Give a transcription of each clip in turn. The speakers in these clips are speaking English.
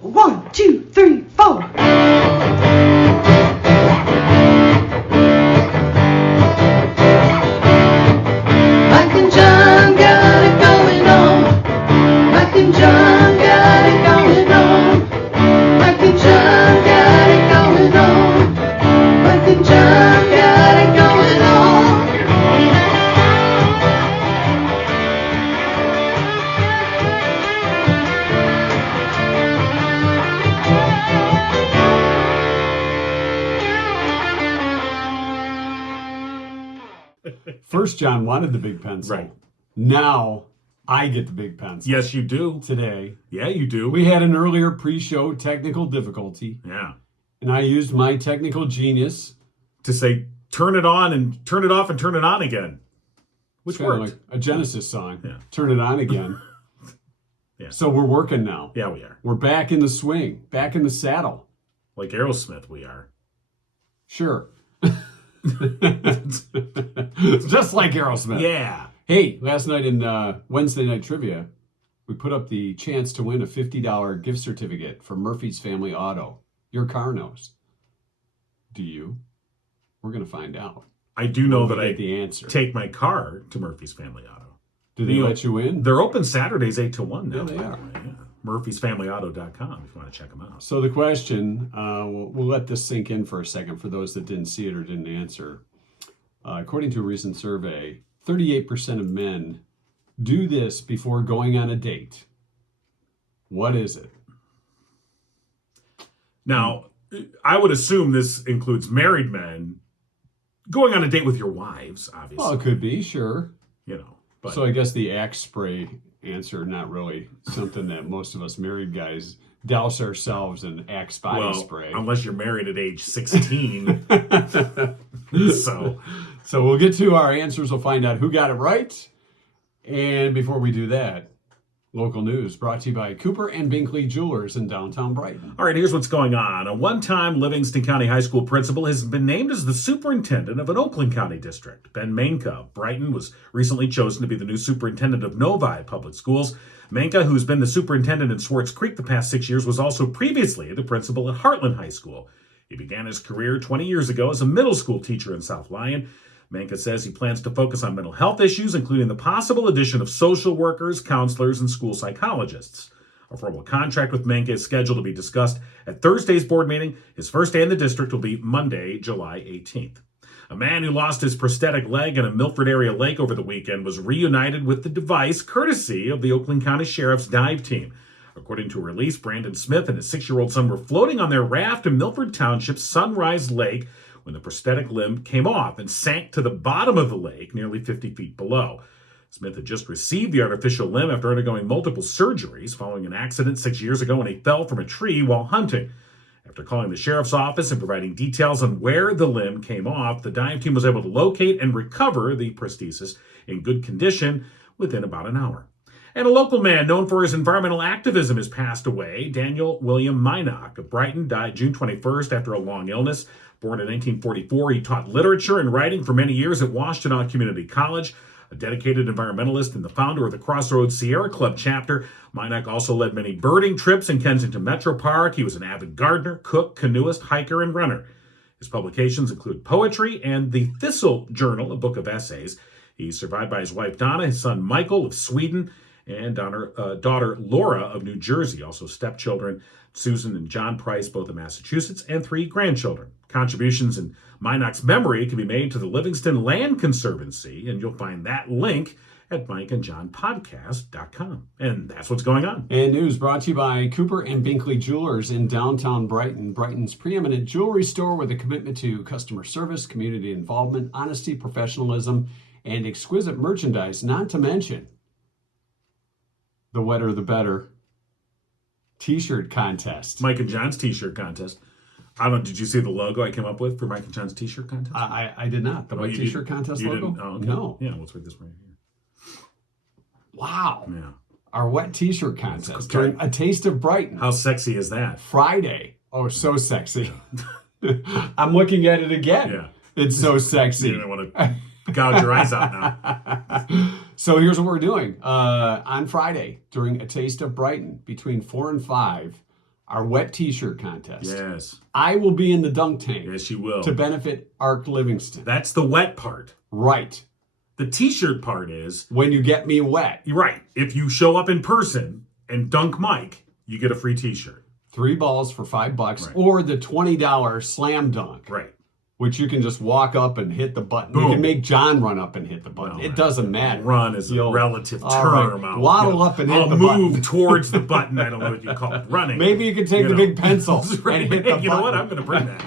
1, 2, 3, 4. Mike and John got it going on. Mike and John got it going on. Mike and John got it going on. Mike and John got it going on. First, John wanted the big pencil. Right. Now, I get the big pencil. Yes, you do. Today. Yeah, you do. We had an earlier pre-show technical difficulty, Yeah. and I used my technical genius. To say, turn it on and turn it off and turn it on again. Which It's kinda worked. like a Genesis song. Yeah. Turn it on again. Yeah. So we're working now. Yeah, we are. We're back in the swing, back in the saddle. Like Aerosmith, we are. Sure. Just like Aerosmith. Yeah. Hey, last night in Wednesday Night Trivia, we put up the chance to win a $50 gift certificate from Murphy's Family Auto. Your car knows. Do you? We're going to find out. I do know When we that I get the answer. take my car to Murphy's Family Auto. Do they let you in? They're open Saturdays 8 to 1 now. Yeah, they by the are. way, yeah. Murphy'sFamilyAuto.com if you want to check them out. So the question, we'll let this sink in for a second for those that didn't see it or didn't answer. According to a recent survey, 38% of men do this before going on a date. What is it? Now, I would assume this includes married men going on a date with your wives, obviously. Well, it could be, sure. You know, but So I guess the Axe spray answer, not really something that most of us married guys douse ourselves in Axe body spray. unless you're married at age 16. So we'll get to our answers. We'll find out who got it right. And before we do that, local news brought to you by Cooper and Binkley Jewelers in downtown Brighton. all right, here's what's going on. A one-time Livingston County High School principal has been named as the superintendent of an Oakland County district. Ben Manka of Brighton was recently chosen to be the new superintendent of Novi Public Schools. Manka, who's been the superintendent in Swartz Creek the past 6 years, was also previously the principal at Heartland High School. He began his career 20 years ago as a middle school teacher in South Lyon. Manka says he plans to focus on mental health issues, including the possible addition of social workers, counselors, and school psychologists. A formal contract with Manka is scheduled to be discussed at Thursday's board meeting. His first day in the district will be Monday, July 18th. A man who lost his prosthetic leg in a Milford area lake over the weekend was reunited with the device courtesy of the Oakland County Sheriff's dive team. According to a release, Brandon Smith and his 6-year-old son were floating on their raft in Milford Township's Sunrise Lake when the prosthetic limb came off and sank to the bottom of the lake, nearly 50 feet below. Smith had just received the artificial limb after undergoing multiple surgeries following an accident 6 years ago when he fell from a tree while hunting. After calling the sheriff's office and providing details on where the limb came off, the dive team was able to locate and recover the prosthesis in good condition within about an hour. And a local man known for his environmental activism has passed away. Daniel William Minock of Brighton died June 21st after a long illness. Born in 1944, he taught literature and writing for many years at Washtenaw Community College. A dedicated environmentalist and the founder of the Crossroads Sierra Club chapter, Minock also led many birding trips in Kensington Metro Park. He was an avid gardener, cook, canoeist, hiker, and runner. His publications include poetry and the Thistle Journal, a book of essays. He's survived by his wife Donna, his son Michael of Sweden, and daughter Laura of New Jersey, also stepchildren Susan and John Price, both of Massachusetts, and 3 grandchildren. Contributions in Minock's memory can be made to the Livingston Land Conservancy, and you'll find that link at mikeandjohnpodcast.com. And that's what's going on. And news brought to you by Cooper and Binkley Jewelers in downtown Brighton, Brighton's preeminent jewelry store with a commitment to customer service, community involvement, honesty, professionalism, and exquisite merchandise, not to mention the wetter the better t-shirt contest. Mike and John's t-shirt contest. I don't know, did you see the logo I came up with for Mike and John's t-shirt contest? I did not. The white you t-shirt didn't- contest you logo? didn't? Oh, okay. No. Yeah, let's read this right here. Wow. Yeah. Our wet t-shirt contest okay. during A Taste of Brighton. How sexy is that? Friday. Oh, so sexy. I'm looking at it again. Yeah. It's so sexy. You don't want to gouge your eyes out now. So here's what we're doing. On Friday, during A Taste of Brighton, between 4 and 5, our wet t-shirt contest. Yes. I will be in the dunk tank. Yes, you will. To benefit Arc Livingston. That's the wet part. Right. The t-shirt part is... when you get me wet. Right. If you show up in person and dunk Mike, you get a free t-shirt. 3 balls for $5, right. or the $20 slam dunk. Right. Which you can just walk up and hit the button. Boom. You can make John run up and hit the button. Well, it doesn't matter. Run is a relative term. Right. Waddle up and hit the button. I'll move towards the button. I don't know what you call it. Running. Maybe you can take the big pencil right. and hit the button. You know what? I'm going to bring that.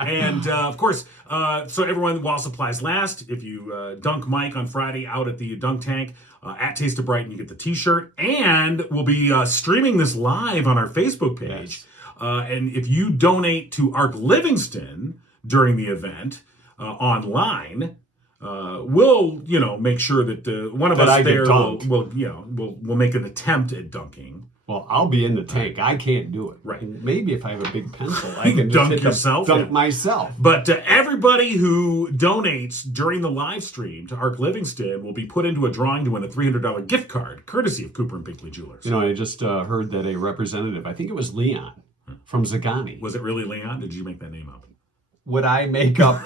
And, of course, so everyone, while supplies last, if you dunk Mike on Friday out at the dunk tank, at Taste of Brighton, you get the t-shirt. And we'll be streaming this live on our Facebook page. Yes. And if you donate to Arc Livingston during the event, online, we'll make sure that one of us there will make an attempt at dunking. Well, I'll be in the tank. I can't do it. Right. Maybe if I have a big pencil, I can dunk just yourself. Dunk myself. But everybody who donates during the live stream to Arc Livingston will be put into a drawing to win a $300 gift card, courtesy of Cooper and Binkley Jewelers. I just heard that a representative, I think it was Leon from Zagani. Was it really Leon? Did you make that name up? Would I make up?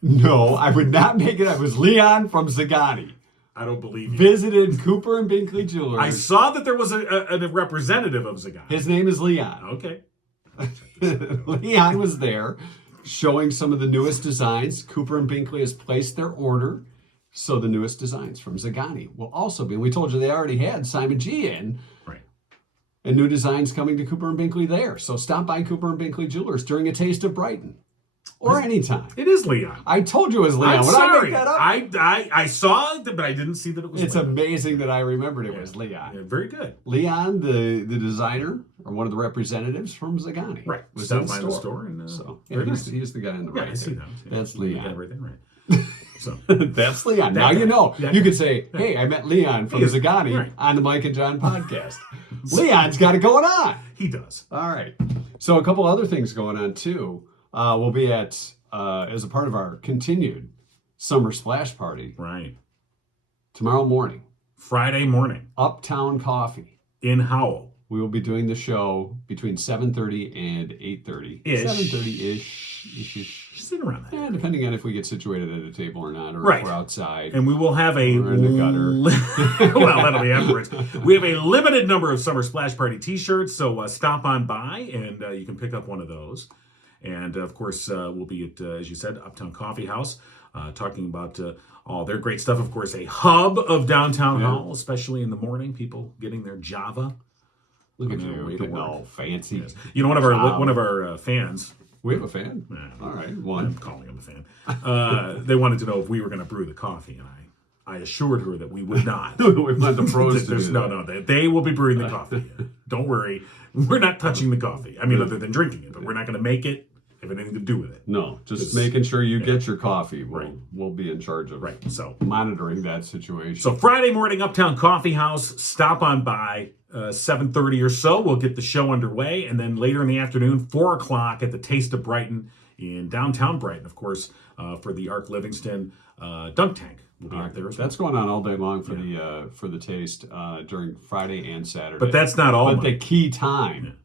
No, I would not make it. I was Leon from Zagani. I don't believe you. Visited Cooper and Binkley Jewelers. I saw that there was a representative of Zagani. His name is Leon. Okay. Leon was there showing some of the newest designs. Cooper and Binkley has placed their order. So the newest designs from Zagani will also be. We told you they already had Simon G in. Right. And new designs coming to Cooper and Binkley there. So stop by Cooper and Binkley Jewelers during a Taste of Brighton. Or anytime. It is Leon. I told you it was Leon. I'm Would sorry. I make that up? I saw it, but I didn't see that it was It's Leon. amazing that I remembered it was Leon. Yeah, very good. Leon, the designer, or one of the representatives from Zagani. Right. Was Stop in by the store. And, so very he's, nice. he's the guy in the right I see there. that. That's You Leon. got everything right. So That's Leon. Now you know. That You guy. could say, hey, I met Leon from Zagani right. on the Mike and John podcast. Leon's got it going on. He does. All right. So a couple other things going on, too. We'll be at, as a part of our continued summer splash party Right. tomorrow morning, Friday morning Uptown Coffee. in Howell. We will be doing the show between 7:30 and 8:30. Ish. 7:30-ish. Sitting around that. Yeah, depending on if we get situated at a table or not, or Right. if we're outside. And we will have a Or in the gutter. well, that'll be afterwards. We have a limited number of Summer Splash Party t-shirts, so stop on by and you can pick up one of those. And of course, we'll be at, as you said, Uptown Coffee House, talking about all their great stuff. Of course, a hub of downtown Hall, especially in the morning. People getting their Java. Look at on their you, way to getting work. all fancy. Yes. You know, one of our fans. We have a fan. Yeah. All right, I'm one. calling him a fan. They wanted to know if we were going to brew the coffee, and I assured her that we would not. We want the pros to do No, they will be brewing the coffee. Don't worry. We're not touching the coffee. I mean, other than drinking it, but we're not going to make it have anything to do with it. No, just making sure you get your coffee. Right. We'll be in charge of So monitoring that situation. So Friday morning, Uptown Coffee House. Stop on by 7:30 or so. We'll get the show underway, and then later in the afternoon, 4 o'clock at the Taste of Brighton in downtown Brighton, of course, for the Arc Livingston dunk tank. We'll be out there as well. That's going on all day long for the taste during Friday and Saturday. But that's not all. But the key time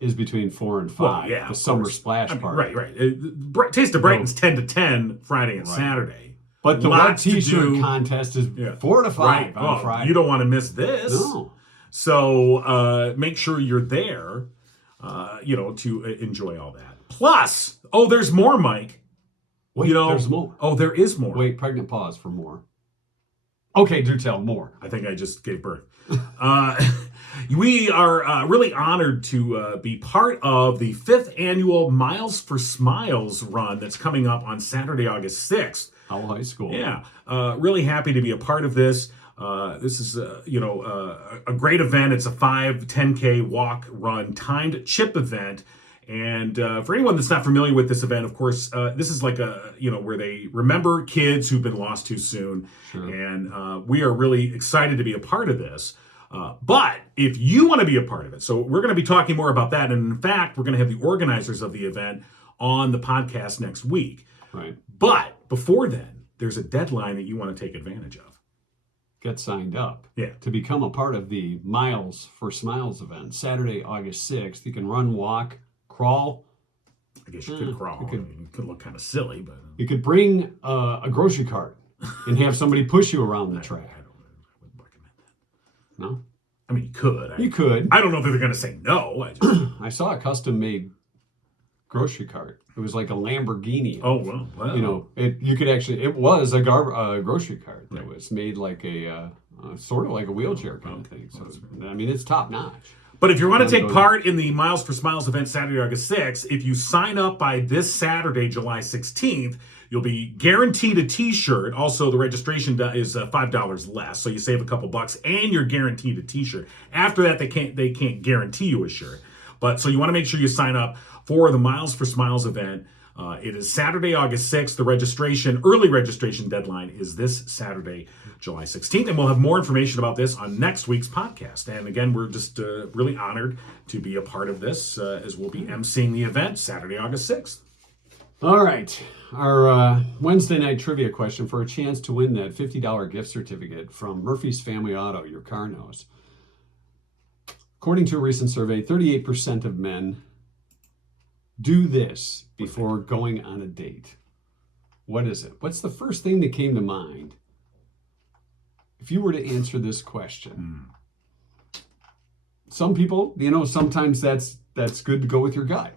is between 4 and 5. Well, yeah, the of summer course. splash party. Right. Taste of Brighton's 10 to 10 Friday and Saturday. But the wet Lots to t-shirt do. contest is 4 to 5 on Friday. You don't want to miss this. No. So make sure you're there, to enjoy all that. Plus, there's more, Mike. Wait, there's more. Oh, there is more. Wait, pregnant pause for more. Okay, do tell more. I think I just gave birth. We are really honored to be part of the 5th annual Miles for Smiles run that's coming up on Saturday, August 6th. Howell High School. Yeah, really happy to be a part of this. This is, a great event. It's a 5-10K walk, run, timed chip event. And for anyone that's not familiar with this event, of course, this is like where they remember kids who've been lost too soon. Sure. And we are really excited to be a part of this. But if you want to be a part of it, so we're going to be talking more about that. And in fact, we're going to have the organizers of the event on the podcast next week. Right. But before then, there's a deadline that you want to take advantage of. get signed up Yeah. to become a part of the Miles for Smiles event, Saturday, August 6th. You can run, walk, crawl. I guess you could crawl. It could look kind of silly, but You could bring a grocery cart and have somebody push you around the track. I wouldn't recommend that. No? I mean, you could. You could. I don't know if they're going to say no. I saw a custom-made grocery cart. It was like a Lamborghini. Oh, well. You know, you could actually, it was a grocery cart that was made like a, sort of like a wheelchair kind of thing. So, I mean, it's top notch. But if you want to take part in the Miles for Smiles event Saturday, August 6th, if you sign up by this Saturday, July 16th, you'll be guaranteed a t-shirt. Also, the registration is $5 less, so you save a couple bucks, and you're guaranteed a t-shirt. After that, they can't guarantee you a shirt. But so you want to make sure you sign up for the Miles for Smiles event. It is Saturday, August 6th. The early registration deadline is this Saturday, July 16th. And we'll have more information about this on next week's podcast. And again, we're just really honored to be a part of this as we'll be emceeing the event Saturday, August 6th. All right. Our Wednesday night trivia question for a chance to win that $50 gift certificate from Murphy's Family Auto, your car knows. According to a recent survey, 38% of men do this before going on a date. What is it? What's the first thing that came to mind if you were to answer this question? Some people, sometimes that's good to go with your gut.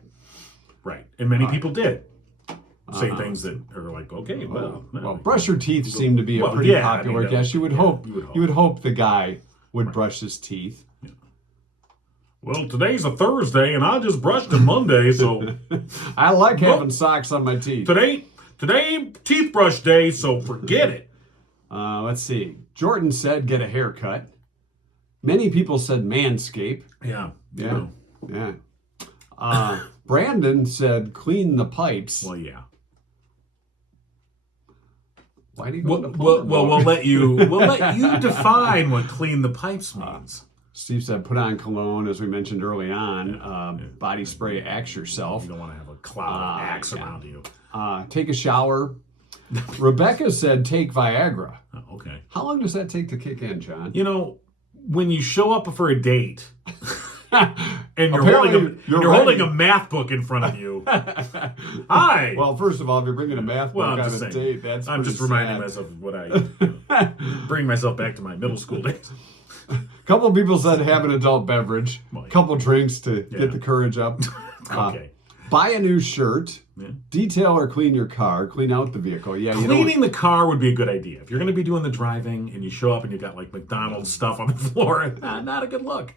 Right. And many people did say things that are like, okay, well, brush your teeth seemed to be a pretty popular guess. You would hope the guy would brush his teeth. Yeah. Well, today's a Thursday, and I just brushed it Monday, so I like having socks on my teeth. Today teeth brush day, so forget it. Let's see. Jordan said get a haircut. Many people said manscape. Yeah. Yeah. Brandon said clean the pipes. Well, yeah. Why do you go we'll let you define what clean the pipes means. Steve said put on cologne, as we mentioned early on. Body spray, axe yourself. You don't want to have a cloud of axe around you. Take a shower. Rebecca said take Viagra. Oh, okay. How long does that take to kick in, John? When you show up for a date and you're holding a math book in front of you. Hi. Well, first of all, if you're bringing a math book on a date, that's I'm just reminding myself of what I bring myself back to my middle school days. A couple of people said have an adult beverage. A couple drinks to get the courage up. Okay. Buy a new shirt. Yeah. Detail or clean your car. Clean out the vehicle. Yeah, cleaning the car would be a good idea. If you're going to be doing the driving and you show up and you've got like McDonald's stuff on the floor, not a good look.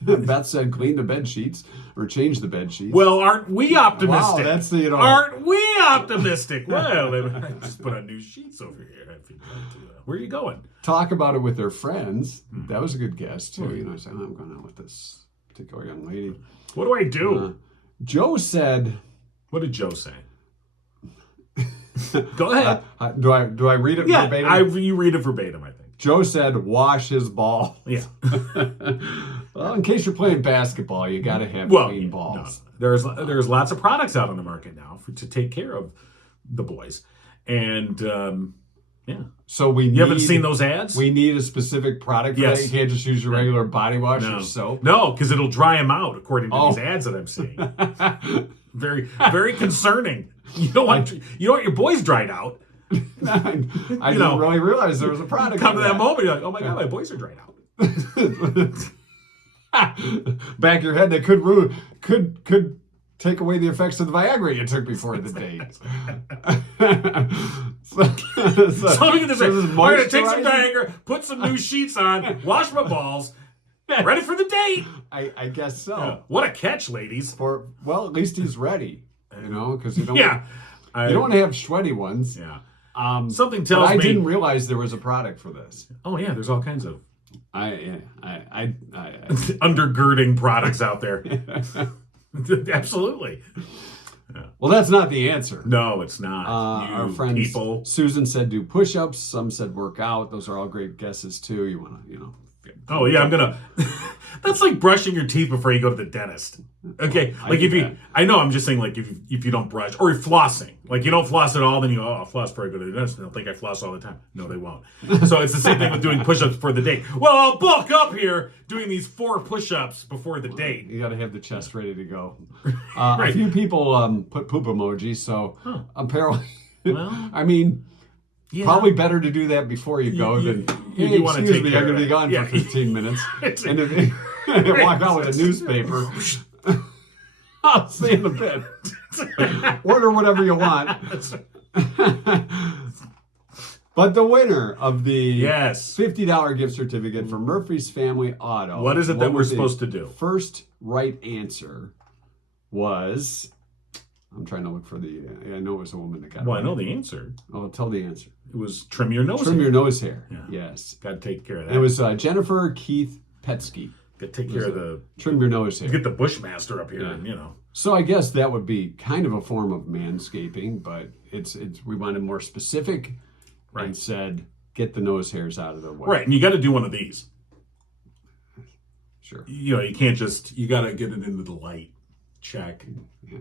Beth said clean the bed sheets or change the bed sheets. Well, aren't we optimistic? Wow, that's Aren't we optimistic? Well, I just put on new sheets over here. If you'd like to. Where are you going? Talk about it with their friends. That was a good guess too. I said I'm going out with this particular young lady. What do I do? Joe said. What did Joe say? Go ahead. Do I read it verbatim? You read it verbatim, I think. Joe said, wash his ball. Yeah. Well, in case you're playing basketball, you got to have clean balls. No. There's lots of products out on the market now to take care of the boys. And, yeah. So you haven't seen those ads? We need a specific product for that. You can't just use your regular body wash or soap? No, because it'll dry them out, according to these ads that I'm seeing. Very, very concerning. You don't want your boys dried out. I didn't really realize there was a product. Come to that moment, you're like, oh my God, my boys are dried out. Back of your head, that could take away the effects of the Viagra you took before the date. So look at this. I'm going to take some Viagra, put some new sheets on, wash my balls, ready for the date. I guess so. Yeah. What a catch, ladies. At least he's ready. Because you don't. You don't want to have sweaty ones. Yeah. Something tells me I didn't realize there was a product for this. Oh yeah, there's all kinds of I undergirding products out there. Absolutely. Yeah. Well, that's not the answer. No, it's not. Our friends, Susan said do push-ups. Some said work out. Those are all great guesses too. You want to, Oh yeah, I'm gonna. That's like brushing your teeth before you go to the dentist. Okay, like if you, I know, I'm just saying, like if you don't brush or you're flossing, like you don't floss at all, then I'll floss before I go to the dentist. They'll think I floss all the time. No, they won't. So it's the same thing with doing push-ups for the date. Well, I'll bulk up here doing these 4 push-ups before the date. You got to have the chest ready to go. Right. A few people put poop emojis, so apparently, Well, I mean. yeah. Probably better to do that before you go than, you hey, do wanna excuse take me, care I'm going of to be that. gone Yeah. for 15 minutes. And if you walk out with a newspaper, I'll see you in a bit. Order whatever you want. But the winner of the $50 gift certificate for Murphy's Family Auto. What is it that we're supposed to do? First right answer was... I'm trying to look for the... I know it was a woman that got it. Well, I know the answer. Oh, tell the answer. It was trim your nose. Trim your nose hair. Yeah. Yes. Got to take care of that. It was Jennifer Keith Petsky. Got to take care of the... Trim your nose hair. Get the Bushmaster up here, Yeah. and So I guess that would be kind of a form of manscaping, but it's we wanted more specific and said, get the nose hairs out of the way. Right, and you got to do one of these. Sure. You can't just... You got to get it into the light. Check. Yeah.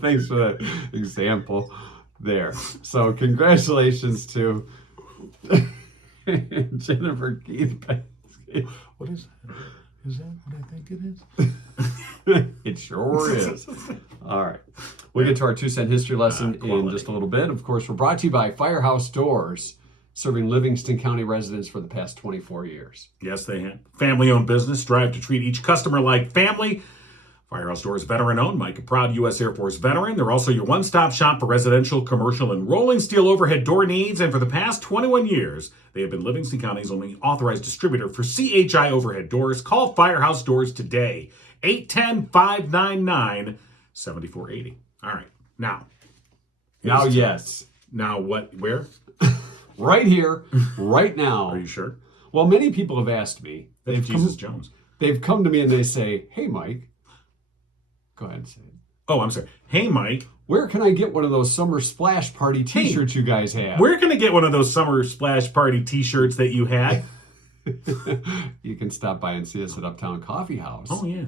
Thanks for that example there. So congratulations to Jennifer Keith. What is that? Is that what I think it is? It sure is. All right. We'll get to our 2-cent history lesson in just a little bit. Of course, we're brought to you by Firehouse Doors, serving Livingston County residents for the past 24 years. Yes, they have. Family-owned business, strive to treat each customer like family. Firehouse Doors, veteran-owned. Mike, a proud U.S. Air Force veteran. They're also your one-stop shop for residential, commercial, and rolling steel overhead door needs. And for the past 21 years, they have been Livingston County's only authorized distributor for CHI overhead doors. Call Firehouse Doors today. 810-599-7480. All right. Now, yes. Now what? Where? Right here, right now. Are you sure? Well, many people have asked me. That's Jesus Jones. They've come to me and they say, hey, Mike. Go ahead and say it. Oh, I'm sorry. Hey, Mike. Where can I get one of those summer splash party t-shirts you guys have? Where can I get one of those summer splash party t-shirts that you had? You can stop by and see us at Uptown Coffee House. Oh, yeah.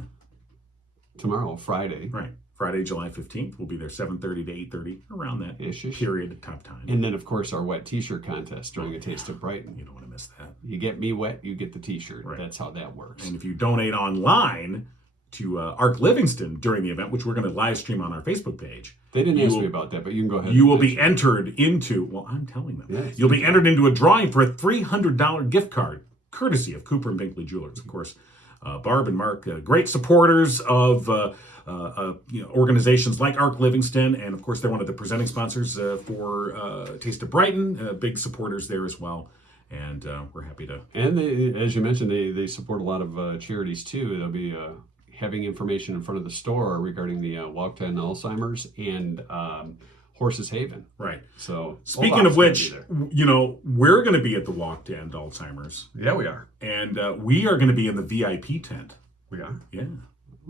Tomorrow, Friday. Right. Friday, July 15th. We'll be there 7:30 to 8:30, around that period, top time. And then, of course, our wet t-shirt contest during A Taste of Brighton. You don't want to miss that. You get me wet, you get the t-shirt. Right. That's how that works. And if you donate online to Arc Livingston during the event, which we're going to live stream on our Facebook page. They didn't ask me about that, but you can go ahead. You will be entered into, well, I'm telling them. Yes, You'll be entered into a drawing for a $300 gift card, courtesy of Cooper and Binkley Jewelers. Of course, Barb and Mark, great supporters of organizations like Arc Livingston, and of course, they're one of the presenting sponsors for Taste of Brighton, big supporters there as well. And we're happy to. And they, as you mentioned, they support a lot of charities too. They'll be having information in front of the store regarding the Walk to End Alzheimer's and Horses Haven. Right. So speaking of which, we're going to be at the Walk to End Alzheimer's. Yeah, we are. And we are going to be in the VIP tent. We are? Yeah.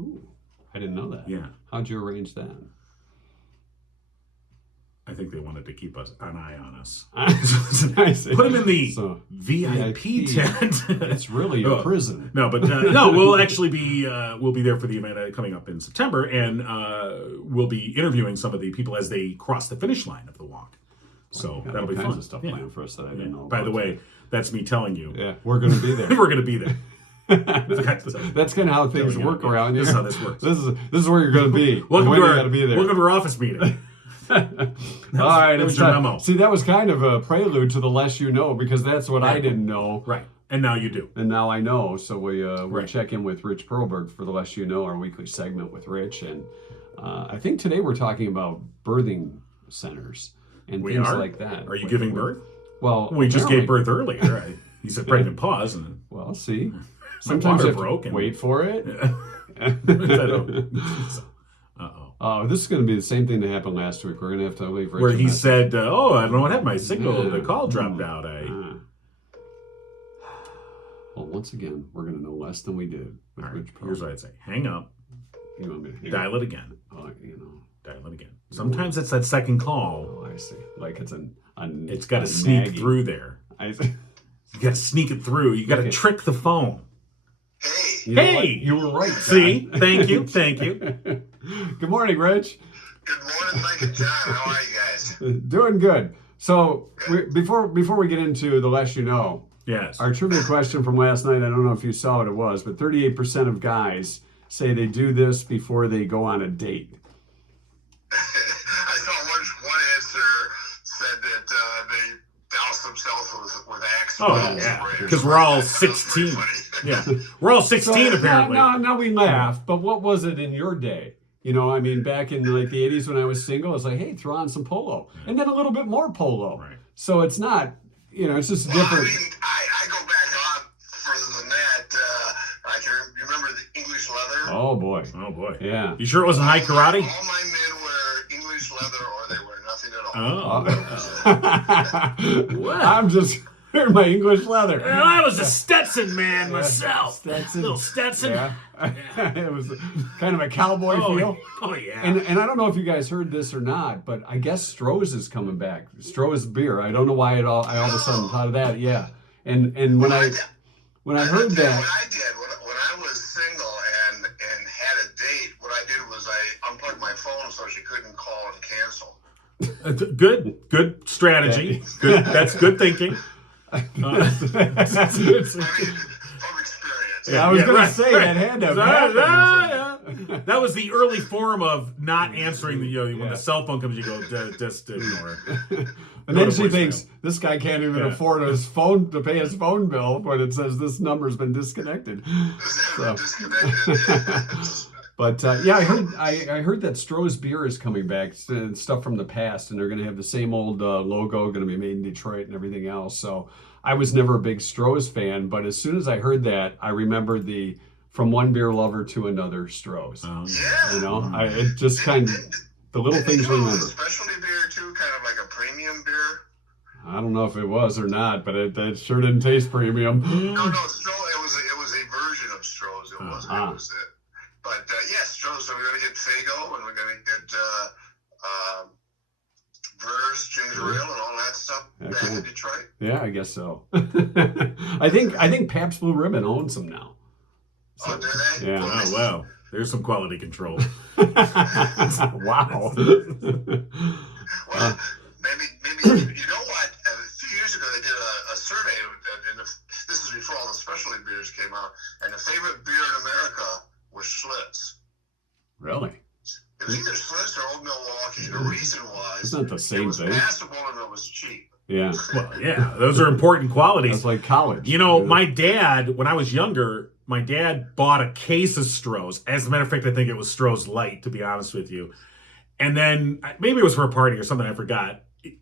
Ooh, I didn't know that. Yeah. How'd you arrange that? I think they wanted to keep an eye on us. Nice. Put them in the VIP tent. It's really a prison. No, but no, we'll actually be we'll be there for the event coming up in September, and we'll be interviewing some of the people as they cross the finish line of the walk. So that'll be fun. Of stuff planned for us that I didn't know. By the way, that's me telling you. Yeah, we're going to be there. We're going to be there. That's kind of how things work around here. This is how this works. This is where you're going to be. Welcome to our office meeting. All right, that was your memo. See, that was kind of a prelude to the less you know, because that's what I didn't know. Right, and now you do. And now I know. So we'll check in with Rich Perlberg for the less you know, our weekly segment with Rich. And I think today we're talking about birthing centers and things like that. Are you giving birth? Well, we just gave birth earlier. He said pregnant pause. And well, see, sometimes you have to wait for it. Oh, this is going to be the same thing that happened last week. We're going to have to leave Rich where he said, I don't know what happened. My signal, the call dropped out. Well, once again, we're going to know less than we did. All right, here's what I'd say. Hang up. You want me to dial it again. Oh, dial it again. Sometimes it's that second call. Oh, I see. Like it's It's got to sneak through there. You got to sneak it through. You got to trick the phone. Hey, you were right. See? Thank you. Good morning, Rich. good morning, Mike and John. How are you guys? Doing good. So before we get into the less you know, Yes. our trivia question from last night, I don't know if you saw what it was, but 38% of guys say they do this before they go on a date. I saw one answer said that they douse themselves with Axe. Oh, yeah. Because we're all 16. Yeah. We're all 16 apparently. Now we laugh, but what was it in your day? You know, I mean, back in like the 80s when I was single, I was like, hey, throw on some polo. And then a little bit more polo. Right. So it's not, it's just Well, different. I mean, I go back a lot further than that. You remember the English leather? Oh, boy. Oh, boy. Yeah. You sure it wasn't high karate? All my men wear English leather or they wear nothing at all. Oh. I'm just wearing my English leather. Well, I was a Stetson man myself. Stetson. Little Stetson. Yeah. It was kind of a cowboy feel. Oh, yeah. And I don't know if you guys heard this or not, but I guess Stroh's is coming back. Stroh's beer. I don't know why I all of a sudden thought of that. Yeah. And when I heard that. What I did when I was single and had a date, what I did was I unplugged my phone so she couldn't call and cancel. Good strategy. Good. That's good thinking. I mean, from experience. I was going to say that had to have happened. That was the early form of not answering when the cell phone comes, you go, just ignore it. And then she thinks, this guy can't even afford to pay his phone bill when it says this number's been disconnected. So. But I heard that Stroh's beer is coming back, stuff from the past, and they're going to have the same old logo, going to be made in Detroit and everything else. So I was never a big Stroh's fan, but as soon as I heard that, I remembered the from one beer lover to another Stroh's. Yeah. It just kind of the little things remember. Specialty beer too, kind of like a premium beer. I don't know if it was or not, but it sure didn't taste premium. No, Stroh. It was a version of Stroh's. It wasn't. It was it. But yes, Stroh's. So we're gonna get Faygo and we're gonna get Brewers, ginger ale, and all that stuff back in Detroit. Yeah, I guess so. I think Pabst Blue Ribbon owns them now. So, oh, do they? Yeah. Oh, wow. There's some quality control. Wow. Well, maybe you know what? A few years ago, they did a survey, and this is before all the specialty beers came out, and the favorite beer in America was Schlitz. Really? It was either Schlitz or Old Milwaukee. The reason was it's not the same thing. It was passable and it was cheap. Yeah. Well, yeah, those are important qualities. That's like college. My dad, when I was younger, my dad bought a case of Stroh's. As a matter of fact, I think it was Stroh's Light, to be honest with you. And then maybe it was for a party or something, I forgot. It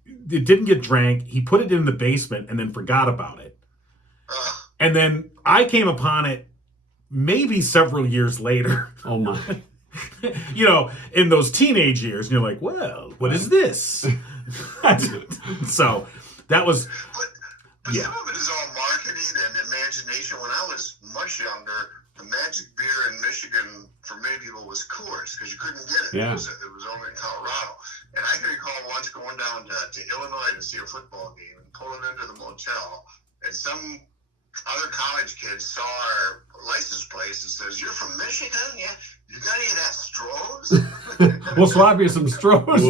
didn't get drank. He put it in the basement and then forgot about it. And then I came upon it maybe several years later. Oh, my. In those teenage years, and you're like, well, what is this? So that was... But some of it is all marketing and imagination. When I was much younger, the magic beer in Michigan for many people was Coors because you couldn't get it. Yeah. It was only in Colorado. And I can recall once going down to Illinois to see a football game and pulling into the motel, and some other college kids saw our license plate and says, "You're from Michigan? Yeah. You got any of that Stroh's?" We'll swap you some Stroh's.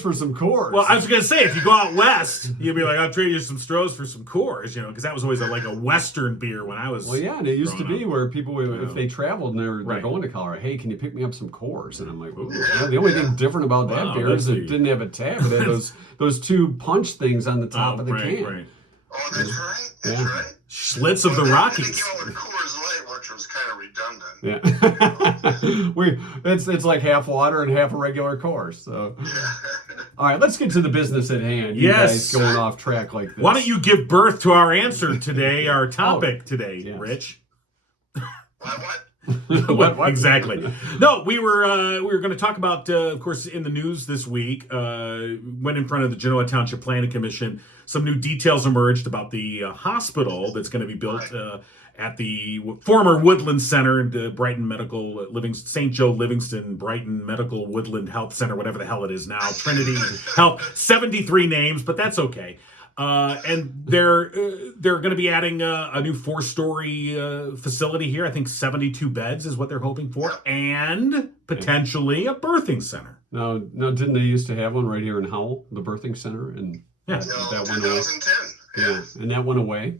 For some Coors. Well, I was going to say, if you go out west, you'll be like, I'll trade you some Stroh's for some Coors, because that was always like a Western beer when I was. Well, yeah, and it used to be where people, if they traveled and they're Right. going to Colorado, hey, can you pick me up some Coors? And I'm like, ooh. The only thing different about that beer is it didn't have a tab. It had those two punch things on the top of the can. Right. Oh, that's right. That's right. Schlitz of the They Rockies. came out with Coors Light, which was kind of redundant. Yeah. It's like half water and half a regular Coors. So, all right, let's get to the business at hand. You guys going off track like this. Why don't you give birth to our answer today, our topic today, yes. Rich? What? What exactly? No, we were going to talk about, of course, in the news this week. Went in front of the Genoa Township Planning Commission. Some new details emerged about the hospital that's going to be built at the former Woodland Center, Brighton Medical St. Joe Livingston Brighton Medical Woodland Health Center, whatever the hell it is now. Trinity Health, 73 names, but that's okay. And they're going to be adding a new 4-story facility here. I think 72 beds is what they're hoping for, and potentially a birthing center. No, didn't they used to have one right here in Howell, the birthing center, and yeah, that went away. 2010. Yeah, and that went away.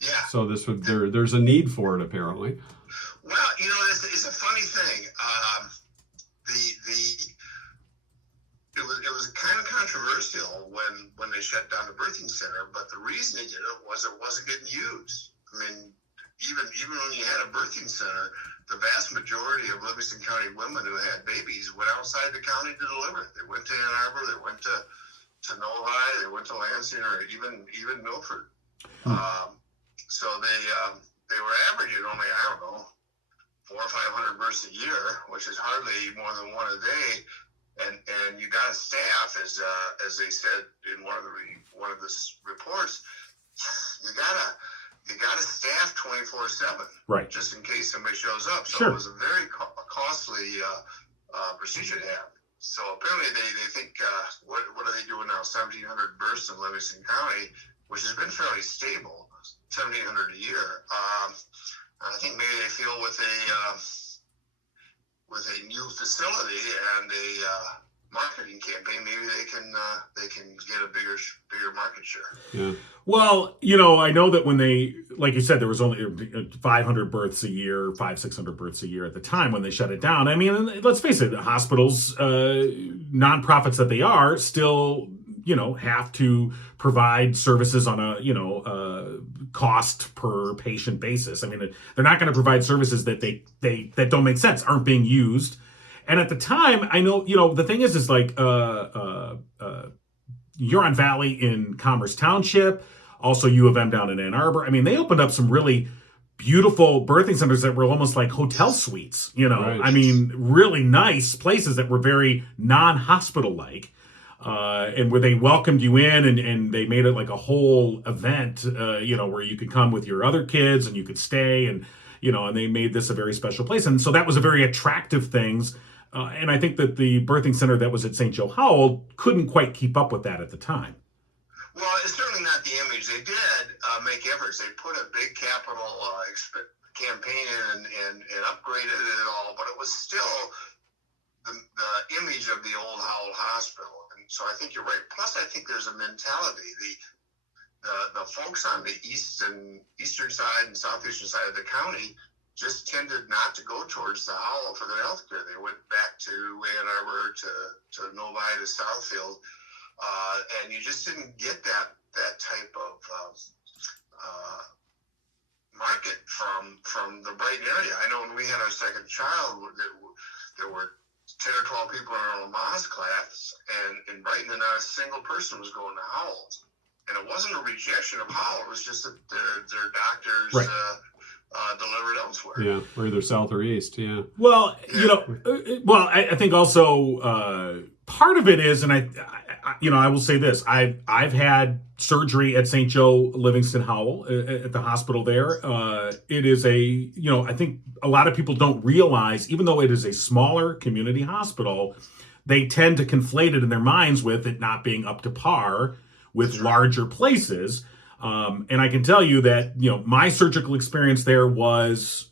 Yeah. So this would there's a need for it apparently. Well, it's a funny thing. It was kind of controversial when they shut down the birthing center, but the reason they did it was it wasn't getting used. I mean, even when you had a birthing center, the vast majority of Livingston County women who had babies went outside the county to deliver. They went to Ann Arbor, they went to Novi, they went to Lansing, or even Milford. So they were averaging only, I don't know, 400 or 500 births a year, which is hardly more than one a day. And you got to staff, as they said in one of the reports, you gotta staff 24/7, right? Just in case somebody shows up. So Sure. It was a very costly procedure to have. So apparently they think what are they doing now? 1,700 births in Livingston County, which has been fairly stable, 1,700 a year. I think maybe they feel with a new facility and a marketing campaign, maybe they can get a bigger market share. Yeah. Well, I know that when they, like you said, there was only 500 births a year, 600 births a year at the time when they shut it down. I mean, let's face it, hospitals, nonprofits that they are, still, have to provide services on a, cost per patient basis. I mean, they're not going to provide services that that don't make sense, aren't being used. And at the time, I know, the thing is like Huron Valley in Commerce Township, also U of M down in Ann Arbor. I mean, they opened up some really beautiful birthing centers that were almost like hotel suites, Right. I mean, really nice places that were very non-hospital-like. And where they welcomed you in and they made it like a whole event, where you could come with your other kids and you could stay and they made this a very special place. And so that was a very attractive things. And I think that the birthing center that was at St. Joe Howell couldn't quite keep up with that at the time. Well, it's certainly not the image. They did make efforts. They put a big capital campaign in and upgraded it all, but it was still the image of the old Howell Hospital. And so I think you're right. Plus, I think there's a mentality. The folks on the eastern side and southeastern side of the county just tended not to go towards the Howell for their health care. They went back to Ann Arbor, to Novi, to Southfield, and you just didn't get that type of market from the Brighton area. I know when we had our second child, there were 10 or 12 people in our Lamaze class, and in Brighton, and not a single person was going to Howell. And it wasn't a rejection of Howell; it was just that their doctors Right. Delivered elsewhere. Yeah, or either south or east. Yeah. Well, I think also part of it is, and I will say this: I've had surgery at St. Joe Livingston Howell at the hospital there. It is I think a lot of people don't realize, even though it is a smaller community hospital, they tend to conflate it in their minds with it not being up to par with larger places. And I can tell you that, my surgical experience there was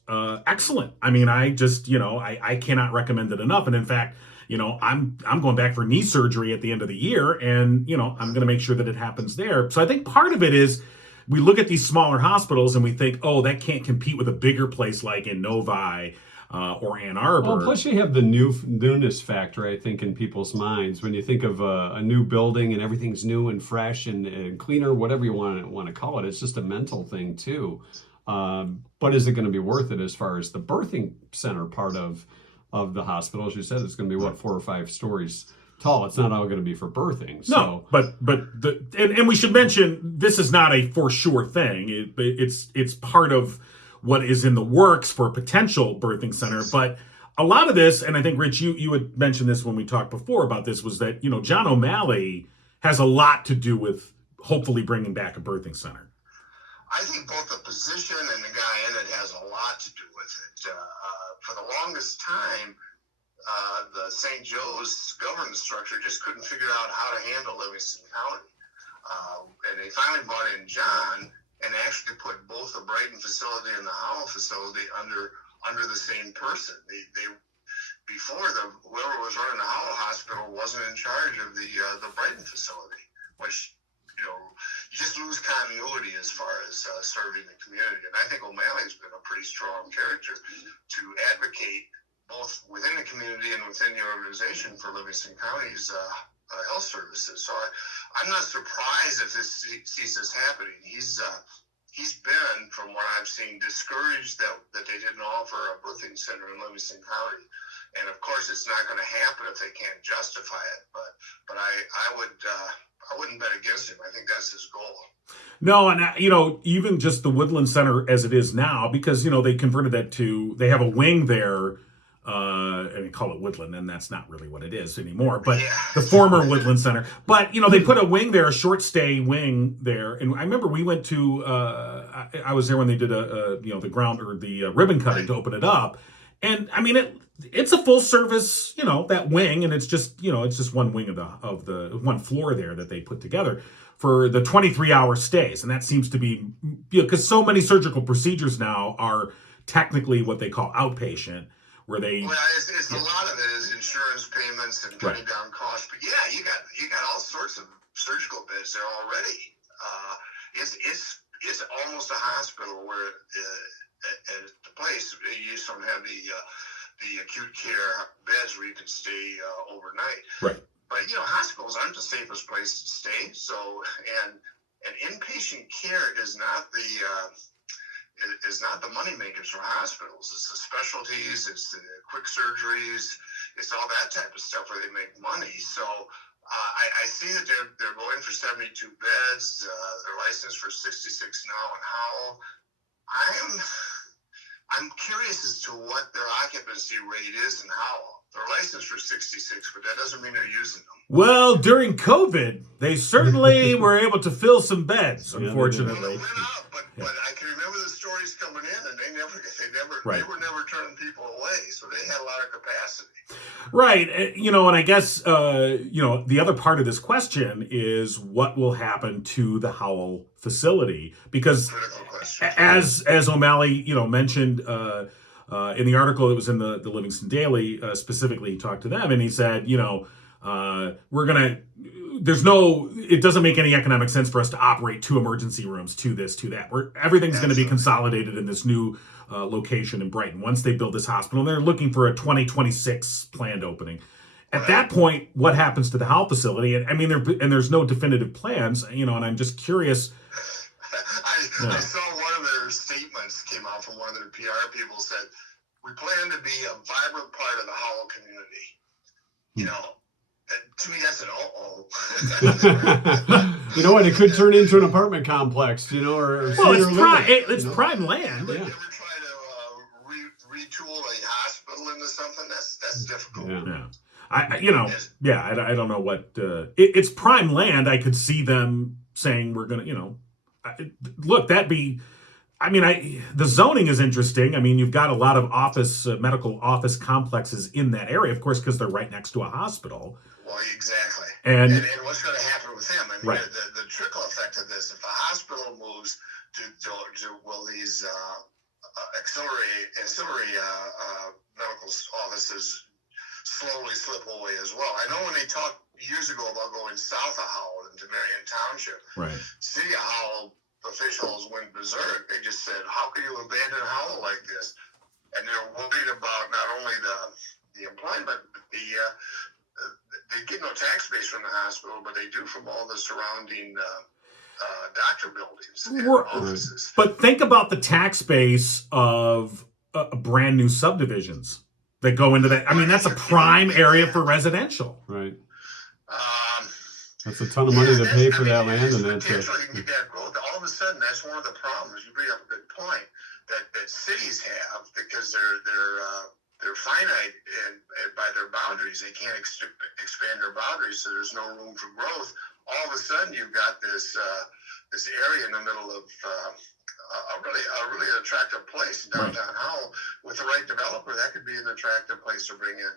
excellent. I mean, I just, I cannot recommend it enough. And in fact, I'm going back for knee surgery at the end of the year, and, I'm going to make sure that it happens there. So I think part of it is we look at these smaller hospitals and we think, oh, that can't compete with a bigger place like in Novi or Ann Arbor. Well, plus you have the newness factor, I think, in people's minds. When you think of a new building and everything's new and fresh and cleaner, whatever you want to call it, it's just a mental thing too. But is it going to be worth it as far as the birthing center part of the hospital? As you said, it's going to be 4 or 5 stories tall. It's not all going to be for birthing. So. No, but and we should mention, this is not a for sure thing. It's part of what is in the works for a potential birthing center. But a lot of this, and I think, Rich, you had mentioned this when we talked before about this, was that, John O'Malley has a lot to do with hopefully bringing back a birthing center. I think both the position and the guy in it has a lot to do with it. For the longest time, the St. Joe's governance structure just couldn't figure out how to handle Livingston County. And they finally brought in John and actually put both the Brighton facility and the Howell facility under the same person. They before whoever was running the Howell Hospital wasn't in charge of the Brighton facility, which you just lose continuity as far as serving the community. And I think O'Malley's been a pretty strong character to advocate both within the community and within the organization for Livingston County's health services. So I'm not surprised if sees this happening. He's been, from what I've seen, discouraged that they didn't offer a birthing center in Livingston County. And of course, it's not going to happen if they can't justify it. But I wouldn't bet against him. I think that's his goal. No, and even just the Woodland Center as it is now, because they converted that they have a wing there. And they call it Woodland, and that's not really what it is anymore. But the former Woodland Center. But they put a wing there, a short stay wing there. And I remember we went to. I was there when they did the ground or the ribbon cutting to open it up, and I mean it's a full service that wing, and it's just it's just one wing of the one floor there that they put together for the 23-hour stays, and that seems to be because so many surgical procedures now are technically what they call outpatient. Where they it's a lot of it is insurance payments and cutting down costs. But yeah, you got all sorts of surgical beds there already. It's almost a hospital where at the place you just don't have the acute care beds where you can stay overnight. Right. But hospitals aren't the safest place to stay. So and inpatient care is not the money makers for hospitals. It's the specialties, it's the quick surgeries, it's all that type of stuff where they make money. So I see that they're going for 72 beds. They're licensed for 66 now in Howell. I'm curious as to what their occupancy rate is in Howell. They're licensed for 66, but that doesn't mean they're using them. Well, during COVID, they certainly were able to fill some beds, unfortunately. But I can remember the stories coming in, and they were never turning people away, so they had a lot of capacity. Right, and I guess the other part of this question is what will happen to the Howell facility, because as O'Malley Mentioned in the article that was in the Livingston Daily, specifically he talked to them and he said it doesn't make any economic sense for us to operate 2 emergency rooms, to this, to that. Everything's going to be consolidated in this new location in Brighton once they build this hospital. And they're looking for a 2026 planned opening. At that point, what happens to the Howell facility? And I mean, there's no definitive plans, and I'm just curious. I saw one of their statements came out from one of their PR people said, "We plan to be a vibrant part of the Howell community." To me, that's an and it could turn into an apartment complex, or it's prime land. You ever try to retool a hospital into something? That's difficult. Yeah. I don't know what it's prime land. I could see them saying we're gonna, look, the zoning is interesting. I mean, you've got a lot of medical office complexes in that area, of course, because they're right next to a hospital. Well, exactly. And what's going to happen with them? I mean, the trickle effect of this, if a hospital moves to these ancillary medical offices slowly slip away as well. I know when they talked years ago about going south of Howell into Marion Township, City of Howell officials went berserk. They just said, "How can you abandon Howell like this?" And they're worried about not only the employment, but they get no tax base from the hospital, but they do from all the surrounding doctor buildings and offices. But think about the tax base of brand new subdivisions that go into that. I mean, that's a prime area for residential. Right. That's a ton of money to pay for that land, and that's potentially you can get that growth. All of a sudden, that's one of the problems. You bring up a good point that cities have, because they're finite and by their boundaries. They can't expand their boundaries, so there's no room for growth. All of a sudden, you've got this area in the middle of a really attractive place in downtown Howell. With the right developer, that could be an attractive place to bring in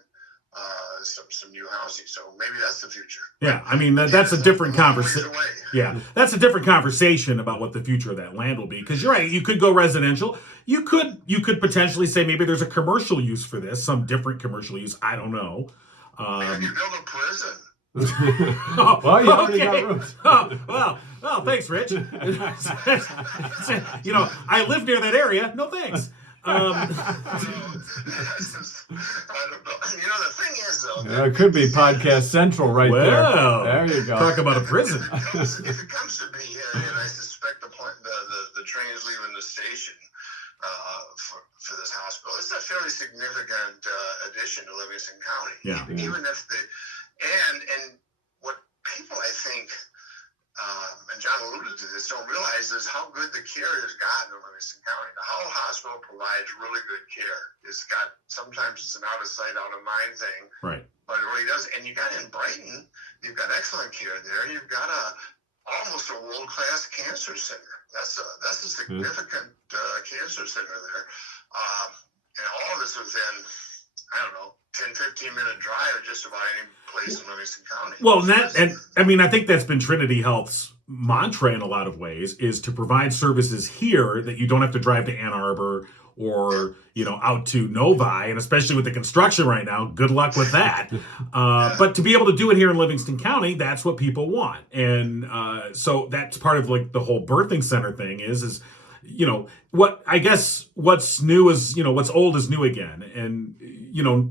some new housing. So maybe that's the future. Yeah, I mean that's a different conversation. Yeah, that's a different conversation about what the future of that land will be. Because you're right, you could go residential. You could potentially say maybe there's a commercial use for this, some different commercial use. I don't know. Maybe you build a prison. Well, you already got rooms. Well, thanks, Rich. I live near that area. No thanks. I don't know. The thing is, though, it could be Podcast Central right there. There you go. Talk about a prison. If it comes to be, and I suspect the train is leaving the station for this hospital, it's a fairly significant addition to Livingston County. Yeah. Even if and what people, I think, and John alluded to this, don't realize is how good the care has gotten in Livingston County. The Howell Hospital provides really good care. Sometimes it's an out of sight, out of mind thing. Right. But it really does. And you got in Brighton, you've got excellent care there. You've got almost a world-class cancer center. That's a significant cancer center there. And all of this within, I don't know, 10, 15-minute drive of just about any place in Livingston County. Well, I think that's been Trinity Health's mantra in a lot of ways, is to provide services here that you don't have to drive to Ann Arbor or, out to Novi, and especially with the construction right now, good luck with that. But to be able to do it here in Livingston County, that's what people want. And so that's part of like the whole birthing center thing is what's new is, what's old is new again. And,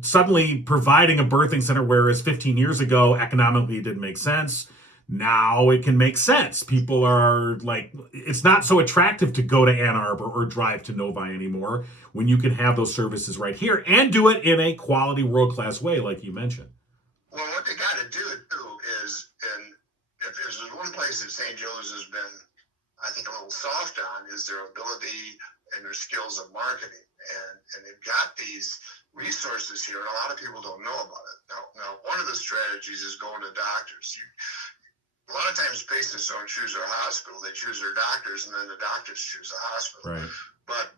suddenly providing a birthing center, whereas 15 years ago, economically it didn't make sense. Now it can make sense. People are like, it's not so attractive to go to Ann Arbor or drive to Novi anymore when you can have those services right here and do it in a quality world-class way, like you mentioned. Well, what they got to do too is, and if there's one place that St. Joe's has been, I think, a little soft on, is their ability and their skills of marketing. And they've got these resources here, and a lot of people don't know about it. Now, one of the strategies is going to doctors. A lot of times patients don't choose their hospital, they choose their doctors, and then the doctors choose the hospital. Right. But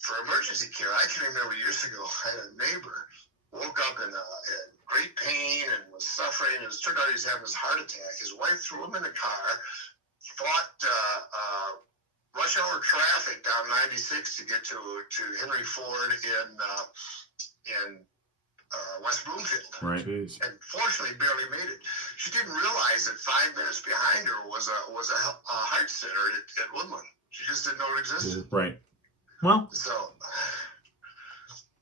for emergency care, I can remember years ago, I had a neighbor woke up in great pain and was suffering, and it turned out he was having his heart attack. His wife threw him in a car, fought rush hour traffic down 96 to get to Henry Ford in West Bloomfield. Right. Jeez. And fortunately barely made it. She didn't realize that 5 minutes behind her was a heart center at Woodland. She just didn't know it existed. Right. Well, So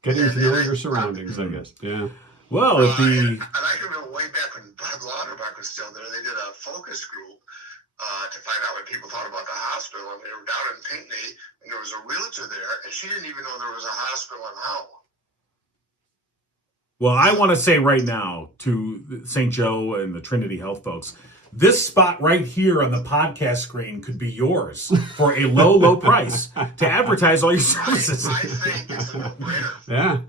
Getting to know your surroundings, I guess. Yeah. well, if and I can remember way back when Bob Lauterbach was still there, they did a focus group to find out what people thought about the hospital. And they were down in Pinckney, and there was a realtor there, and she didn't even know there was a hospital in Howell. Well, I want to say right now to St. Joe and the Trinity Health folks, this spot right here on the podcast screen could be yours for a low, low price to advertise all your services. I think it's a no-brainer. Yeah.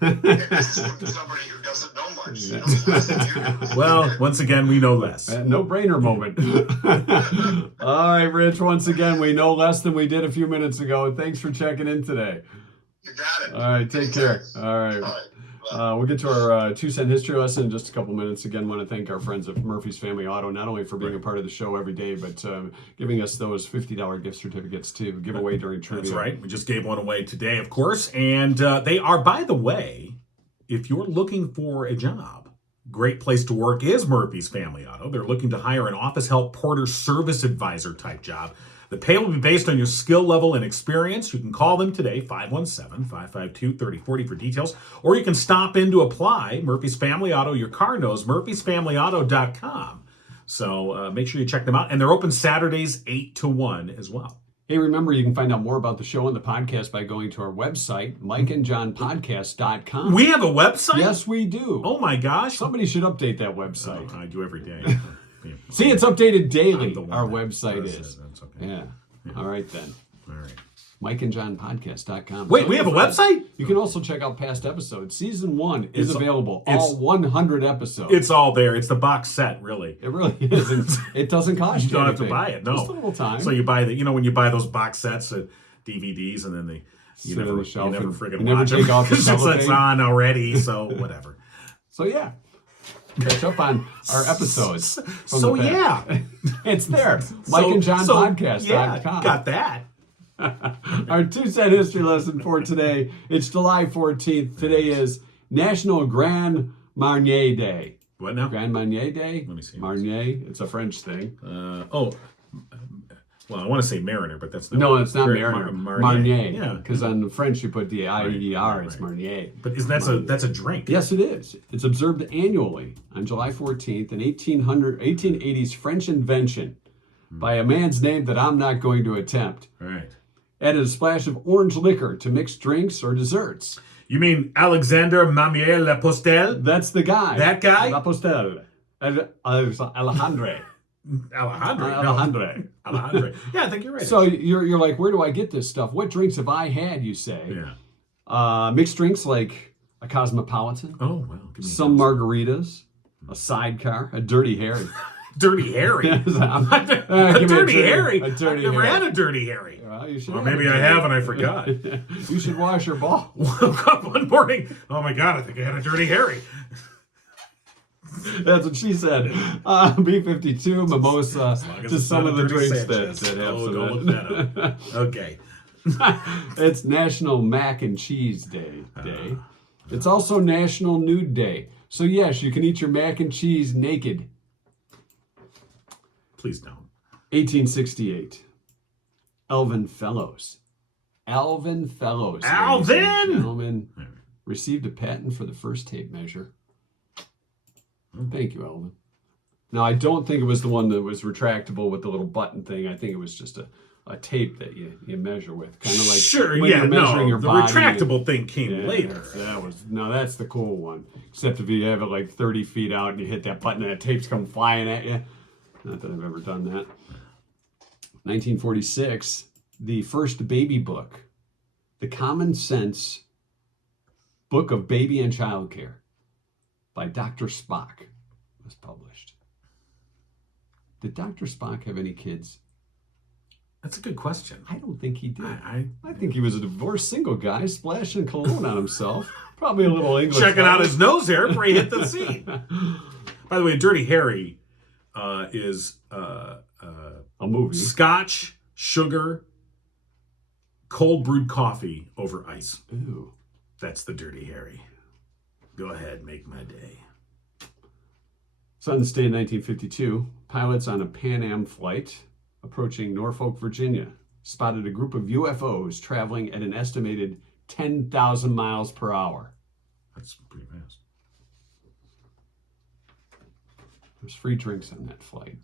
And this is from somebody who doesn't know much. He knows less than you do. Well, once again, we know less. No-brainer moment. All right, Rich, once again, we know less than we did a few minutes ago. Thanks for checking in today. You got it. All right, take care. All right. All right. We'll get to our 2-cent history lesson in just a couple minutes. Again, want to thank our friends at Murphy's Family Auto, not only for being a part of the show every day, but giving us those $50 gift certificates to give away during trivia. That's right. We just gave one away today, of course. And they are, by the way, if you're looking for a job, great place to work is Murphy's Family Auto. They're looking to hire an office help, porter, service advisor type job. The pay will be based on your skill level and experience. You can call them today, 517-552-3040 for details, or you can stop in to apply. Murphy's Family Auto, your car knows, murphysfamilyauto.com. So make sure you check them out. And they're open Saturdays 8 to 1 as well. Hey, remember, you can find out more about the show and the podcast by going to our website, mikeandjohnpodcast.com. We have a website? Yes, we do. Oh my gosh. Somebody should update that website. I do every day. See, it's updated daily. I'm the one Our that website does is. it. That's okay. Yeah. All right, then. All right. MikeandJohnPodcast.com. Wait, we have a website? You can also check out past episodes. Season 1 is It's- available. it's- All 100 episodes. It's all there. It's the box set, really. It really is. And it doesn't cost you You don't have to anything. buy it, no. Just a little time. So you buy when you buy those box sets of DVDs, and then you Sit on never the shelf and friggin' you never watch take them off the because it's cellophane. on already. So whatever. So yeah, catch up on our episodes. from So the past. yeah, It's there. MikeandJohnPodcast.com. Yeah, got that. Our 2-cent history lesson for today. It's July 14th. Today is National Grand Marnier Day. What now? Grand Marnier Day? Let me see. Marnier. It's a French thing. Well, I want to say Mariner, but that's No, it's not Marnier. Mariner. Marnier. Yeah, Because on the French you put the I-E-R. It's right. Marnier. but that's a drink. Yes, it is. It's observed annually on July 14th, an 1880s French invention by a man's name that I'm not going to attempt. All right. Added a splash of orange liquor to mixed drinks or desserts. You mean Alexander Mamier Le Postel? That's the guy. That guy? La Postel. Alejandre. Alejandre. Alejandre. Yeah, I think you're right. So you're like, where do I get this stuff? What drinks have I had, you say? yeah. Mixed drinks like a Cosmopolitan, Oh, well. Give me some margaritas, a sidecar, a Dirty Harry. Dirty Harry. Give me a Dirty Harry. A Dirty I've never Harry. had a Dirty Harry. Well, you should Or have maybe a I Dirty have and I Harry. forgot. You should wash your ball. Woke up one morning. Oh my God, I think I had a Dirty Harry. That's what she said. B52, mimosa, As long as just it's some not of a the Dirty drinks Sanchez. that have Oh, some go of look it. that up. Okay. It's National Mac and Cheese Day. It's also National Nude Day. So yes, you can eat your mac and cheese naked. Please don't. 1868. Alvin Fellows. Alvin Fellows. ladies and Alvin! Gentlemen, received a patent for the first tape measure. Thank you, Alvin. Now, I don't think it was the one that was retractable with the little button thing. I think it was just a tape that you measure with. Kind of like Sure, when yeah, you're measuring no. your The body. retractable thing came Yeah, later. that's the cool one. Except if you have it like 30 feet out and you hit that button and that tape's come flying at you. Not that I've ever done that. 1946, the first baby book, The Common Sense Book of Baby and Child Care by Dr. Spock was published. Did Dr. Spock have any kids? That's a good question. I don't think he did. I I think he was a divorced single guy splashing cologne on himself. Probably a little English. checking out guy. his nose hair before he hit the scene. By the way, Dirty Harry is A movie. Scotch, sugar, cold brewed coffee over ice. Ooh. That's the Dirty Harry. Go ahead, make my day. Sunday, 1952, pilots on a Pan Am flight approaching Norfolk, Virginia, spotted a group of UFOs traveling at an estimated 10,000 miles per hour. That's pretty fast. There's free drinks on that flight.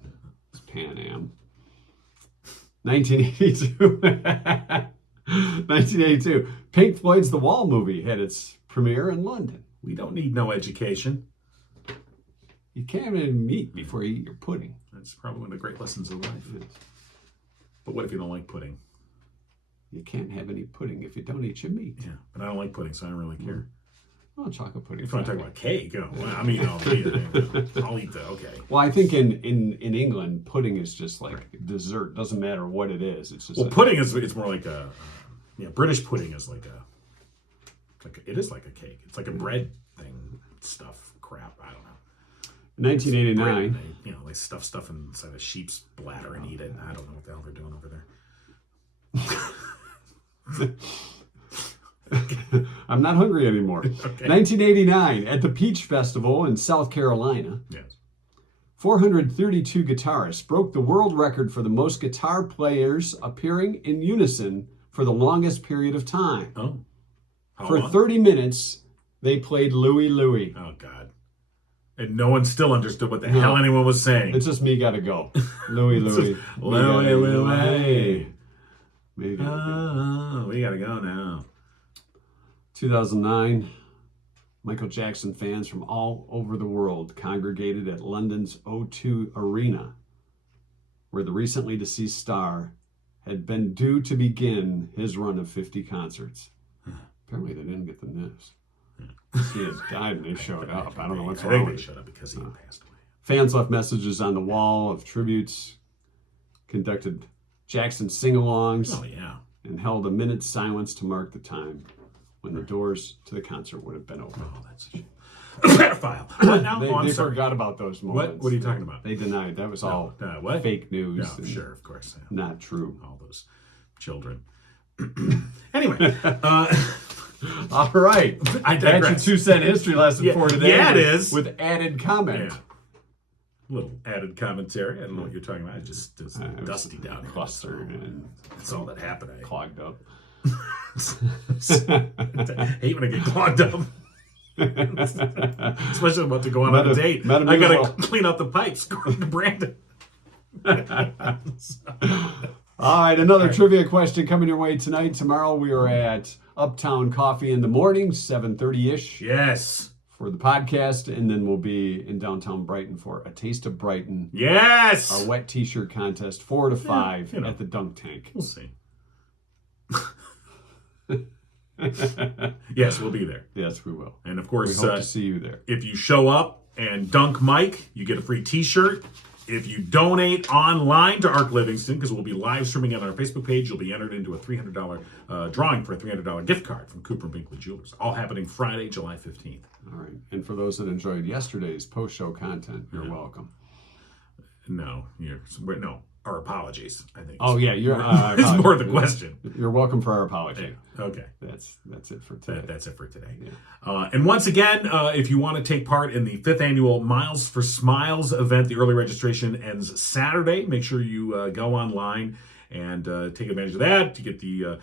It's Pan Am. 1982. 1982. Pink Floyd's The Wall movie had its premiere in London. We don't need no education. You can't even eat before you eat your pudding. That's probably one of the great lessons of life. But what if you don't like pudding? You can't have any pudding if you don't eat your meat. Yeah, but I don't like pudding, so I don't really care. Well, chocolate pudding. If you want to talk about cake, well, I mean, I'll eat that. Okay. Well, I think in England, pudding is just like dessert. Doesn't matter what it is. It's just Well, pudding it's more like a British pudding is like it is like a cake. It's like a bread thing, stuff, crap. I don't know. 1989. Bread, they stuff stuff inside a sheep's bladder and eat it. I don't know what the hell they're doing over there. I'm not hungry anymore. Okay. 1989, at the Peach Festival in South Carolina, Yes. 432 guitarists broke the world record for the most guitar players appearing in unison for the longest period of time. Oh. How For long? 30 minutes, they played Louie Louie. Oh, God. And no one still understood what the hell anyone was saying. It's just me gotta go. Louie Louie. Louie Louie. Me gotta go. Oh, we gotta go now. 2009, Michael Jackson fans from all over the world congregated at London's O2 Arena, where the recently deceased star had been due to begin his run of 50 concerts. Apparently, they didn't get the news. He had died and they showed up. I don't know what's wrong. I think with they it. showed up because he had passed away. Fans left messages on the wall of tributes, conducted Jackson sing-alongs, Oh, yeah. and held a minute's silence to mark the time when the doors to the concert would have been open. Oh, that's a shame. A pedophile. What now? I'm They sorry. forgot about those moments. What are you talking about? They denied that was all What? fake news. No, and sure, of course. Yeah. not true. All those children. Anyway, All right, I that's your digress. 2-cent history lesson Yeah, for today. yeah, it is. with added comment. Yeah. Little added commentary. I don't know what you're talking about. It's just it's It was dusty down here. clustered and That's all that happened. clogged up. I hate when I get clogged up. Especially about to go on a date. I gotta clean out the pipes according to Brandon. All right, another trivia question coming your way tonight. Tomorrow we are at Uptown Coffee in the morning, 7:30-ish Yes. for the podcast, and then we'll be in downtown Brighton for a Taste of Brighton, Yes. our wet t-shirt contest, 4 to 5 you know. at the Dunk Tank. We'll see. Yes, we'll be there. Yes, we will. And of We course, hope to see you there. if you show up and dunk Mike, you get a free t-shirt. If you donate online to Arc Livingston, because we'll be live streaming it on our Facebook page, you'll be entered into a $300 drawing for a $300 gift card from Cooper and Binkley Jewelers. All happening Friday, July 15th. All right. And for those that enjoyed yesterday's post-show content, you're welcome. No, our apologies, I think. Oh, yeah. It's more the question. You're welcome for our apology. Okay. That's it for today. That's it for today. And once again, if you want to take part in the 5th annual Miles for Smiles event, the early registration ends Saturday. Make sure you go online and take advantage of that to get the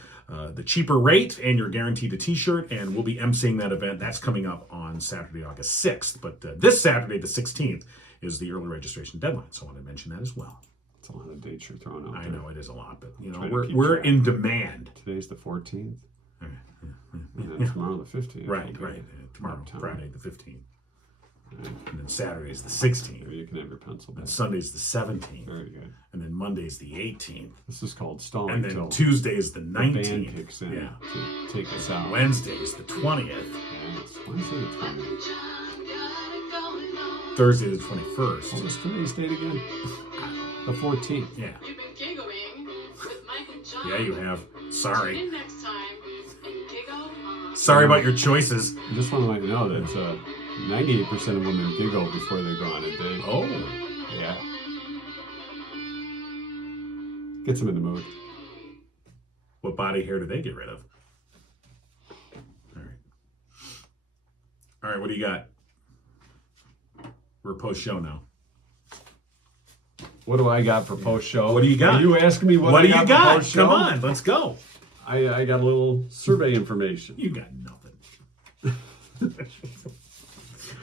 cheaper rate, and you're guaranteed a t-shirt, and we'll be emceeing that event. That's coming up on Saturday, August 6th. But this Saturday, the 16th, is the early registration deadline. So I want to mention that as well. It's a lot of dates you're throwing out. I there. know it is a lot, but Trying to keep we're track. in demand. Today's the 14th. And then tomorrow the 15th. Right. Tomorrow, Friday the 15th. And then Saturday is the 16th. There you can have your pencil back. And Sunday's the 17th. Very good. And then Monday's the 18th. This is called stalling And then till Tuesday is the the band 19th. kicks in Yeah. to take us out. Wednesday is the 20th. Yes. Wednesday the 20th. Thursday the What 21st. was today's date again? The 14th. Yeah. You've been giggling with Mike and John. Yeah, you have. Sorry. Tune in next time and giggle on. Sorry about your choices. I just want to let you know that 98% of women giggle before they go on a date. Oh. Yeah. Gets them in the mood. What body hair do they get rid of? All right, what do you got? We're post-show now. What do I got for post-show? What do you got? Are you asking me what What I do you for got? post-show? Come on, let's go. I got a little survey information. You got nothing.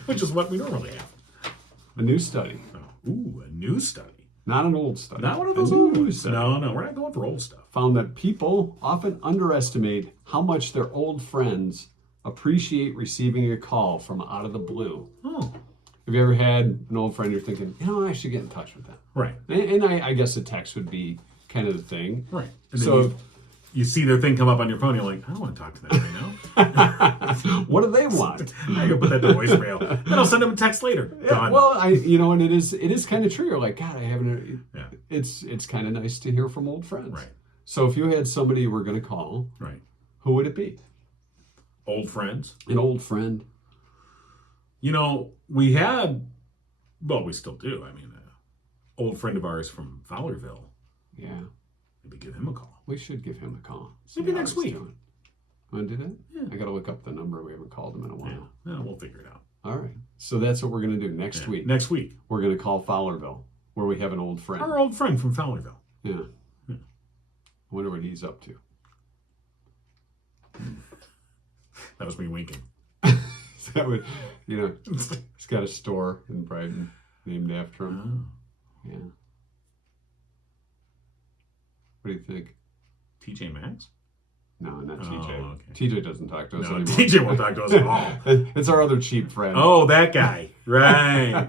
Which is what we normally have. A new study. Oh, ooh, a new study. Not an old study. Not one of A those new old ones. study. No, we're not going for old stuff. Found that people often underestimate how much their old friends appreciate receiving a call from out of the blue. Oh, Have you ever had an old friend you're thinking, I should get in touch with them? right, And I guess a text would be kind of the thing. right. And then So, you see their thing come up on your phone, you're like, I don't want to talk to them right now. what do they want? I can put that to voicemail. Then I'll send them a text later. Done. Well, and it is kind of true. You're like, God, I haven't. Yeah. It's kind of nice to hear from old friends. Right. So if you had somebody you were going to call, Right. who would it be? Old friends. An old friend. We had, well, we still do. I mean, an old friend of ours from Fowlerville. Yeah. Maybe give him a call. We should give him a call. Maybe See how next he's week. doing. Want to do that? Yeah. I got to look up the number. We haven't called him in a while. Yeah, we'll figure it out. All right. So that's what we're going to do next Yeah. week. Next week. We're going to call Fowlerville, where we have an old friend. Our old friend from Fowlerville. Yeah. Yeah. I wonder what he's up to. That was me winking. That would, he's got a store in Brighton named after him. Oh. Yeah. What do you think? TJ Maxx? No, not Oh, TJ. okay. TJ doesn't talk to us No, anymore. TJ won't talk to us at all. It's our other cheap friend. Oh, that guy. Right.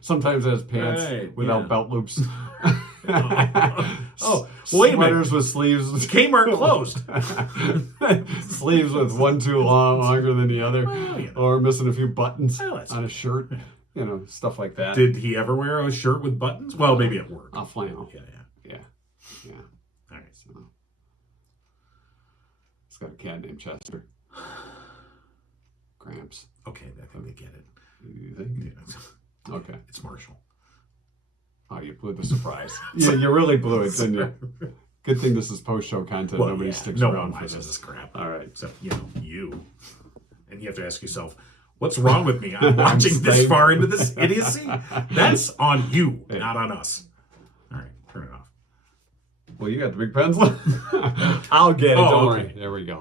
Sometimes has pants Right, without yeah. belt loops. Oh, wait a minute. Sweaters with sleeves. Kmart closed. Sleeves with one too longer than the other, Well, you know. or missing a few buttons Well, that's on a shirt. You know, stuff like that. Did he ever wear a shirt with buttons? Well, maybe at work. A flannel. Yeah. Yeah. Yeah. All right. So, he's got a cat named Chester. Gramps. Okay, I think they get it. You think? Yeah. Okay. It's Marshall. Oh, you blew the surprise. Yeah, you really blew it, didn't you? Good thing this is post-show content. Well, Nobody yeah, sticks no around one for watches this. crap. All right. So, you. And you have to ask yourself, what's wrong with me? I'm watching this staying. far into this idiocy? That's on you, Hey. not on us. All right, turn it off. Well, you got the big pencil. I'll get it. Oh, Don't okay. worry. There we go.